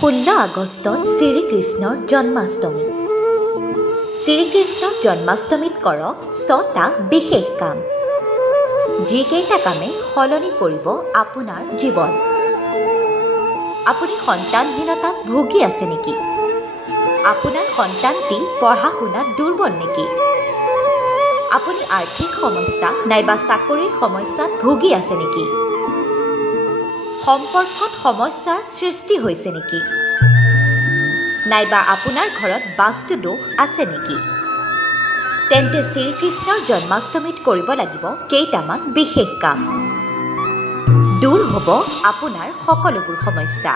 16 আগষ্টত শ্ৰীকৃষ্ণৰ জন্মাষ্টমী। শ্ৰীকৃষ্ণৰ জন্মাষ্টমীত কৰক 6টা বিশেষ কাম, যিকেইটা কামে সলনি কৰিব আপোনাৰ জীৱন। আপুনি সন্তানহীনতাত ভুগি আছে নেকি? আপোনাৰ সন্তানটি পঢ়া শুনাত দুৰ্বল নেকি? আপুনি আৰ্থিক সমস্যা নাইবা চাকৰিৰ সমস্যাত ভুগি আছে নেকি? সম্পৰ্কত সমস্যাৰ সৃষ্টি হৈছে নেকি? নাইবা আপোনাৰ ঘৰত বাস্তু দোষ আছে নেকি? তেন্তে শ্ৰীকৃষ্ণৰ জন্মাষ্টমীত কৰিব লাগিব কেইটামান বিশেষ কাম। দূৰ হ'ব আপোনাৰ সকলোবোৰ সমস্যা।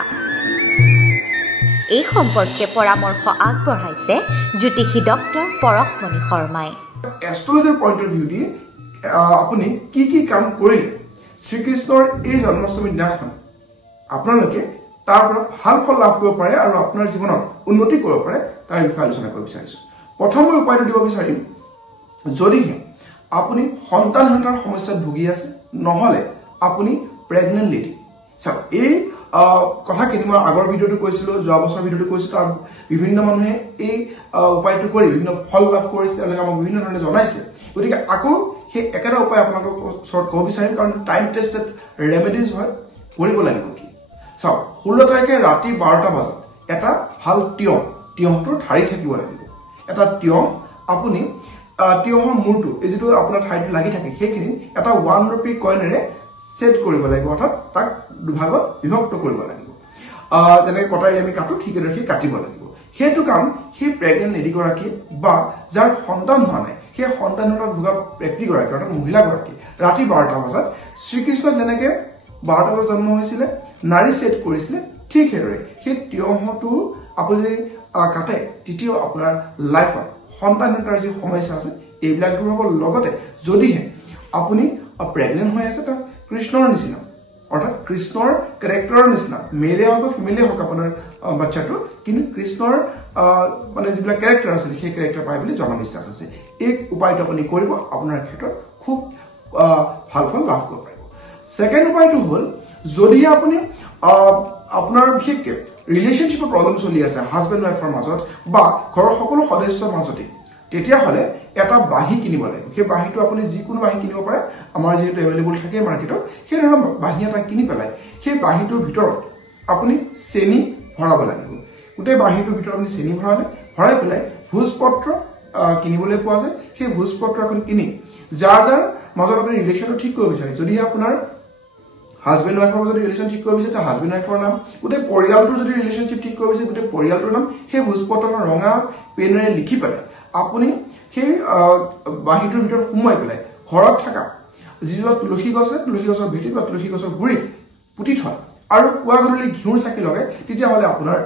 এই সম্পৰ্কে পৰামৰ্শ আগবঢ়াইছে জ্যোতিষী ডক্টৰ পৰশমণি শৰ্মাই। এষ্ট্ৰলজাৰ পইণ্ট অফ ভিউ দি আপুনি কি কাম কৰিলে শ্ৰীকৃষ্ণৰ এই জন্মাষ্টমীৰ দিনাখন আপোনালোকে তাৰ পৰা ভাল ফল লাভ কৰিব পাৰে আৰু আপোনাৰ জীৱনত উন্নতি কৰিব পাৰে তাৰ বিষয়ে আলোচনা কৰিব বিচাৰিছোঁ। প্ৰথম মই উপায়টো দিব বিচাৰিম, যদিহে আপুনি সন্তানহীনতাৰ সমস্যাত ভুগি আছে, নহ'লে আপুনি প্ৰেগনেণ্ট লেডি। চাওক, এই কথাখিনি মই আগৰ ভিডিঅ'টো কৈছিলোঁ, যোৱা বছৰ ভিডিঅ'টো কৈছিলোঁ, তাৰ বিভিন্ন মানুহে এই উপায়টো কৰি বিভিন্ন ফল লাভ কৰিছে, তেওঁলোকে আমাক বিভিন্ন ধৰণে জনাইছে। গতিকে আকৌ সেই একেটা উপায় আপোনালোকৰ ওচৰত ক'ব বিচাৰিম, কাৰণ টাইম টেষ্টেড ৰেমেডিজ হয়। কৰিব লাগিব কি? চাওক, 16 তাৰিখে ৰাতি 12টা বজাত এটা ভাল তিয়হটোৰ ঠাৰি থাকিব লাগিব। এটা তিয়হ আপুনি তিয়হৰ মূৰটো, এই যিটো আপোনাৰ ঠাৰিটো লাগি থাকে, সেইখিনি এটা 1 ৰূপী কইনেৰে ছেট কৰিব লাগিব, অৰ্থাৎ তাক দুভাগত বিভক্ত কৰিব লাগিব। যেনেকৈ কটাৰী আমি কাটো, ঠিক এদৰে কাটিব লাগিব। সেইটো কাম সেই প্ৰেগনেণ্ট লেডিগৰাকী বা যাৰ সন্তান হোৱা নাই, সেই সন্তানহীনতাত ভোগা ব্যক্তিগৰাকী, অৰ্থাৎ মহিলাগৰাকী ৰাতি 12টা বজাত শ্ৰীকৃষ্ণ যেনেকৈ 12টা বজাত জন্ম হৈছিলে, নাৰী ছেট কৰিছিলে, ঠিক সেইদৰে সেই তিয়হটো আপুনি যদি কাটে, তেতিয়াও আপোনাৰ লাইফত সন্তানহীনতাৰ যি সমস্যা আছে এইবিলাক দূৰ হ'ব। লগতে যদিহে আপুনি প্ৰেগনেণ্ট হৈ আছে, তাক কৃষ্ণৰ নিচিনা, অৰ্থাৎ কৃষ্ণৰ কেৰেক্টাৰৰ নিচিনা, মেলে হওক বা ফিমেলে হওক আপোনাৰ বাচ্চাটো, কিন্তু কৃষ্ণৰ মানে যিবিলাক কেৰেক্টাৰ আছিলে সেই কেৰেক্টাৰ পায় বুলি জনবিশ্বাস আছে। এই উপায়টো আপুনি কৰিব, আপোনাৰ ক্ষেত্ৰত খুব ভাল ফল লাভ কৰিব পাৰিব। ছেকেণ্ড উপায়টো হ'ল, যদিহে আপুনি আপোনাৰ বিশেষকৈ ৰিলেশ্যনশ্বিপৰ প্ৰব্লেম চলি আছে হাজবেণ্ড ৱাইফৰ মাজত বা ঘৰৰ সকলো সদস্যৰ মাজতে, তেতিয়াহ'লে এটা বাঁহী কিনিব লাগিব। সেই বাঁহীটো আপুনি যিকোনো বাঁহী কিনিব পাৰে, আমাৰ যিহেতু এভেইলেবল থাকে মাৰ্কেটত, সেই ধৰণৰ বাঁহী এটা কিনি পেলাই সেই বাঁহীটোৰ ভিতৰত আপুনি চেনি ভৰাব লাগিব। গোটেই বাঁহীটোৰ ভিতৰত আপুনি চেনি ভৰাই পেলাই ভোজপত্ৰ কিনিবলৈ পোৱা যায়। সেই ভোজপত্ৰ এখন কিনি যাৰ মাজত আপুনি ৰিলেশ্যনটো ঠিক কৰিব বিচাৰে, যদিহে আপোনাৰ হাজবেণ্ড ৱাইফৰ মাজত ৰিলেশ্যন ঠিক কৰিব বিচাৰে, তাৰ হাজবেণ্ড ৱাইফৰ নাম, গোটেই পৰিয়ালটোৰ যদি ৰিলেশ্যনশ্বিপ ঠিক কৰিব বিচাৰে, গোটেই পৰিয়ালটোৰ নাম সেই ভোজপত্ৰখন ৰঙা পেনেৰে লিখি পেলাই আপুনি সেই বাঁহীটোৰ ভিতৰত সোমোৱাই পেলাই ঘৰত থকা যিটো তুলসী গছ আছে, তুলসী গছৰ ভেটিত বা তুলসী গছৰ গুৰিত পুতি থয় আৰু পুৱা গধূলি ঘিউৰ চাকি লগায়, তেতিয়াহ'লে আপোনাৰ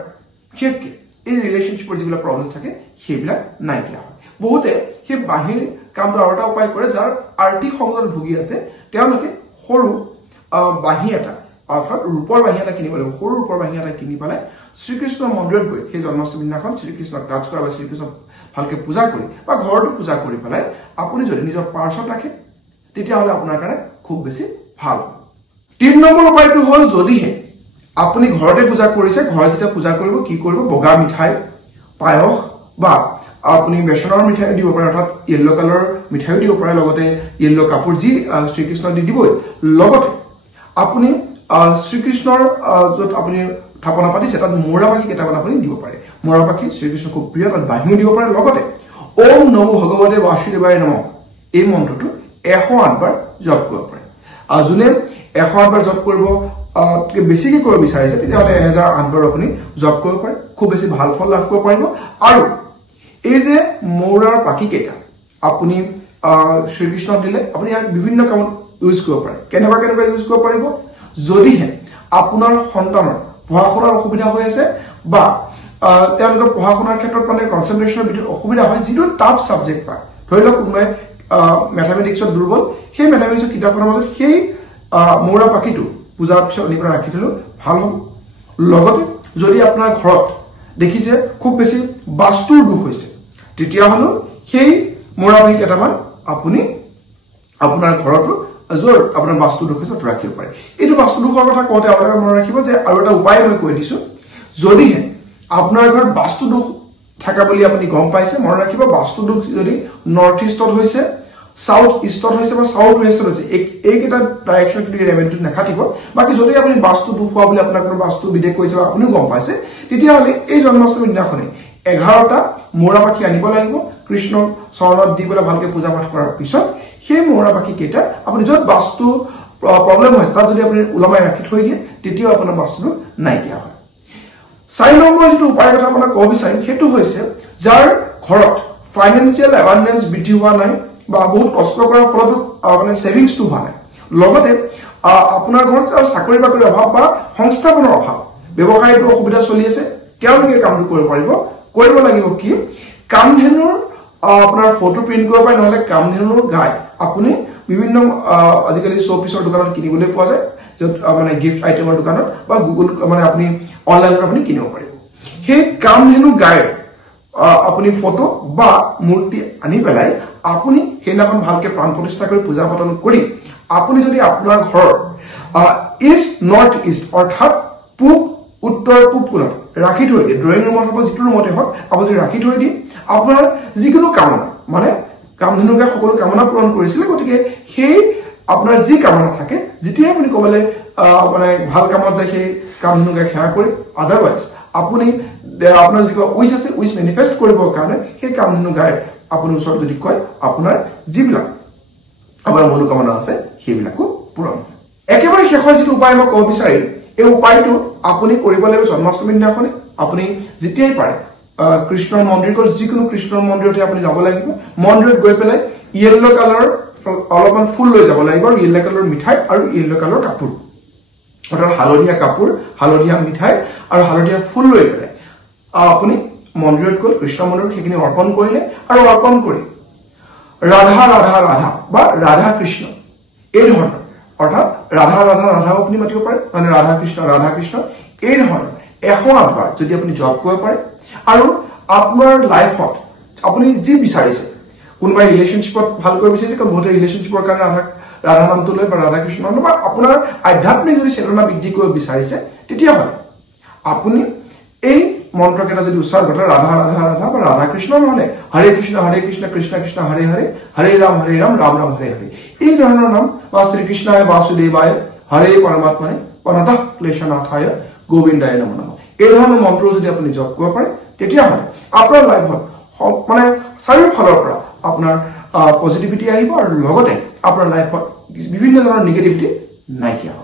বিশেষকৈ এই ৰিলেশ্যনশ্বিপৰ যিবিলাক প্ৰব্লেম থাকে সেইবিলাক নাইকিয়া হয়। বহুতে সেই বাঁহীৰ কামটো আৰু এটা উপায় কৰে, যাৰ আৰ্থিক সংকটত ভুগি আছে, তেওঁলোকে সৰু বাঁহী এটা, অৰ্থাৎ ৰূপৰ বাঁহী এটা কিনিব লাগিব। সৰু ৰূপৰ বাঁহী এটা কিনি পেলাই শ্ৰীকৃষ্ণৰ মন্দিৰত গৈ সেই জন্মাষ্টমী দিনাখন শ্ৰীকৃষ্ণক টাচ কৰা বা শ্ৰীকৃষ্ণক ভালকৈ পূজা কৰি বা ঘৰতো পূজা কৰি পেলাই আপুনি যদি নিজৰ পাৰ্চত ৰাখে, তেতিয়াহ'লে আপোনাৰ কাৰণে খুব বেছি ভাল। 3 নম্বৰ উপায়টো হ'ল, যদিহে আপুনি ঘৰতে পূজা কৰিছে, ঘৰত যেতিয়া পূজা কৰিব, কি কৰিব, বগা মিঠাই, পায়স বা আপুনি বেচনৰ মিঠাই দিব পাৰে, অৰ্থাৎ য়েল্ল' কালাৰৰ মিঠাইও দিব পাৰে, লগতে য়েল্ল' কাপোৰ যি শ্ৰীকৃষ্ণক দি দিবই। লগতে আপুনি শ্ৰীকৃষ্ণৰ য'ত আপুনি থাপনা পাতিছে তাত মৌৰা পাখি কেইটামান আপুনি দিব পাৰে। মৌৰা পাখি শ্ৰীকৃষ্ণ খুব প্ৰিয়, তাত বাঁহীও দিব পাৰে। লগতে ওম নমো ভগৱতে বাসুদেৱায় নমঃ এই মন্ত্ৰটো 108 বাৰ জপ কৰিব পাৰে। যোনে 108 বাৰ জপ কৰিব বেছিকৈ কৰিব বিচাৰিছে, তেতিয়াহ'লে 1008 বাৰ আপুনি জপ কৰিব পাৰে, খুব বেছি ভাল ফল লাভ কৰিব পাৰিব। আৰু এই যে মৌৰাৰ পাখিকেইটা আপুনি শ্ৰীকৃষ্ণক দিলে, আপুনি ইয়াক বিভিন্ন কামত ইউজ কৰিব পাৰে। কেনেকুৱা ইউজ কৰিব পাৰিব? যদিহে আপোনাৰ সন্তানৰ পঢ়া শুনাৰ অসুবিধা হৈ আছে বা তেওঁলোকৰ পঢ়া শুনাৰ ক্ষেত্ৰত মানে কনচেনট্ৰেশ্যনৰ ভিতৰত অসুবিধা হয়, যিটো টাফ ছাবজেক্ট পায়, ধৰি লওক কোনোবাই মেথামেটিক্সত দুৰ্বল, সেই মেথামেটিক্সৰ কিতাপখনৰ মাজত সেই মৌৰা পাখিটো পূজাৰ পিছত আনি পেলাই ৰাখি থ'লেও ভাল হ'ব। লগতে যদি আপোনাৰ ঘৰত দেখিছে খুব বেছি বাস্তুৰ দোষ হৈছে, তেতিয়াহ'লেও সেই মৌৰা পাখি কেইটামান আপুনি আপোনাৰ ঘৰতো য'ৰ আপোনাৰ বাস্তু দোষ আছে তাত ৰাখিব পাৰে। এইটো বাস্তু দোষৰ কথা কওঁতে আৰু এটা মনত ৰাখিব যে আৰু এটা উপায় মই কৈ দিছোঁ, যদিহে আপোনাৰ ঘৰত বাস্তু দোষ থাকা বুলি আপুনি গম পাইছে, মনত ৰাখিব বাস্তু দোষ যদি নৰ্থ ইষ্টত হৈছে, সাউথ ইষ্টত হৈছে বা সাউথ ওয়েষ্টত হৈছে, এইকেইটা ডাইৰেকশ্যন কিন্তু ৰেমেডিটো নাখাটিব। বাকী যদি আপুনি বাস্তু দোষ হোৱা বুলি আপোনাক বাস্তু বিদেশ কৈছে বা আপুনিও গম পাইছে, তেতিয়াহ'লে এই জন্মাষ্টমীৰ দিনাখনে 11টা মৌৰা পাখি আনিব লাগিব। কৃষ্ণৰ চৰণত দি পেলাই ভালকে পূজা পাঠ কৰাৰ পিছত সেই মৌৰা পাখি কেইটা আপুনি য'ত বাস্তু প্ৰব্লেম হৈছে তাত যদি আপুনি ওলমাই ৰাখি থৈ দিয়ে, তেতিয়াও আপোনাৰ বাস্তুটো নাইকিয়া হয়। 4 নম্বৰ যিটো উপায়ৰ কথা আপোনাক ক'ব বিচাৰিম সেইটো হৈছে যাৰ ঘৰত ফাইনেন্সিয়েল এবান্ডেন্স বৃদ্ধি হোৱা নাই বা বহুত কষ্ট কৰাৰ ফলতো মানে সেভিংসটো হোৱা নাই, লগতে আপোনাৰ ঘৰত চাকৰি বাকৰিৰ অভাৱ বা সংস্থাপনৰ অভাৱ, ব্যৱসায়টো অসুবিধা চলি আছে, তেওঁলোকে কামটো কৰিব লাগিব কি কামধেনুৰ আপোনাৰ ফটো প্ৰিন্ট কৰিব পাৰে, নহলে কামধেনুৰ গাই আপুনি বিভিন্ন আজিকালি শ্ব'পিছৰ দোকানত কিনিবলৈ পোৱা যায়, য'ত মানে গিফ্ট আইটেমৰ দোকানত বা গুগল মানে আপুনি অনলাইনত আপুনি কিনিব পাৰিব। সেই কামধেনু গাই আপুনি ফটো বা মূৰ্তি আনি পেলাই আপুনি সেইদিনাখন ভালকে প্ৰাণ প্ৰতিষ্ঠা কৰি পূজা পাতল কৰি আপুনি যদি আপোনাৰ ঘৰৰ ইষ্ট নৰ্থ ইষ্ট অৰ্থাৎ পূব উত্তৰ পূব কোণত ৰাখি থৈ দিয়ে, ড্ৰয়িং ৰুমত হওক যিটো ৰুমতে হওক আপুনি ৰাখি থৈ দিয়ে, আপোনাৰ যিকোনো কামনা মানে কামধেনু গাই সকলো কামনা পূৰণ কৰিছিলে, গতিকে সেই আপোনাৰ যি কামনা থাকে যেতিয়াই আপুনি ক'বলৈ মানে ভাল কামত যায় সেই কামধেনু গাই সেৱা কৰি, আদাৰৱাইজ আপুনি আপোনাৰ যি উইচ আছে উইচ মেনিফেষ্ট কৰিবৰ কাৰণে সেই কামধেনু গাই আপুনি ওচৰত যদি কয় আপোনাৰ যিবিলাক আপোনাৰ মনোকামনা আছে সেইবিলাকো পূৰণ হয়। একেবাৰে শেষৰ যিটো উপায় মই ক'ব বিচাৰিম, এই উপায়টো আপুনি কৰিব লাগিব জন্মাষ্টমীৰ দিনাখনে। আপুনি যেতিয়াই পাৰে কৃষ্ণৰ মন্দিৰ গ'ল, যিকোনো কৃষ্ণৰ মন্দিৰতে আপুনি যাব লাগিব, মন্দিৰত গৈ পেলাই য়েল্ল' কালাৰ অলপমান ফুল লৈ যাব লাগিব, আৰু য়েল্ল' কালাৰ মিঠাই আৰু য়েল্ল' কালাৰ কাপোৰ, অৰ্থাৎ হালধীয়া কাপোৰ, হালধীয়া মিঠাই আৰু হালধীয়া ফুল লৈ পেলাই আপুনি মন্দিৰত গ'ল, কৃষ্ণ মন্দিৰত সেইখিনি অৰ্পণ কৰিলে, আৰু অৰ্পণ কৰি ৰাধা ৰাধা ৰাধা বা ৰাধা কৃষ্ণ এই ধৰণৰ, অৰ্থাৎ ৰাধা ৰাধা ৰাধাও আপুনি মাতিব পাৰে, মানে ৰাধা কৃষ্ণ এই ধৰণৰ 108 বাৰ যদি আপুনি জপ কৰিব পাৰে, আৰু আপোনাৰ লাইফত আপুনি যি বিচাৰিছে, কোনোবাই ৰিলেশ্যনশ্বিপত ভালকৈ বিচাৰিছে, কাৰণ বহুতে ৰিলেশ্যনশ্বিপৰ কাৰণে ৰাধা নামটো লয় বা ৰাধা কৃষ্ণ নামটো, বা আপোনাৰ আধ্যাত্মিক যদি চেতনা বৃদ্ধি কৰিব বিচাৰিছে, তেতিয়াহ'লে আপুনি এই মন্ত্ৰকেইটা যদি উচ্চাৰণ কৰে, ৰাধা ৰাধা ৰাধা বা ৰাধা কৃষ্ণ, নহ'লে হৰে কৃষ্ণ কৃষ্ণ কৃষ্ণ হৰে হৰে, হৰে ৰাম ৰাম ৰাম হৰে হৰে, এই ধৰণৰ নাম, বা শ্ৰীকৃষ্ণায় বাসুদেৱায় হৰে পৰমাত্মায় প্ৰণতঃ ক্লেশনাথায় গোবিন্দায় নমঃ নমঃ, এই ধৰণৰ মন্ত্ৰ যদি আপুনি জপ কৰিব পাৰে, তেতিয়াহ'লে আপোনাৰ লাইফত মানে চাৰিওফালৰ পৰা আপোনাৰ পজিটিভিটি আহিব, আৰু লগতে আপোনাৰ লাইফত বিভিন্ন ধৰণৰ নিগেটিভিটি নাইকিয়া হ'ব।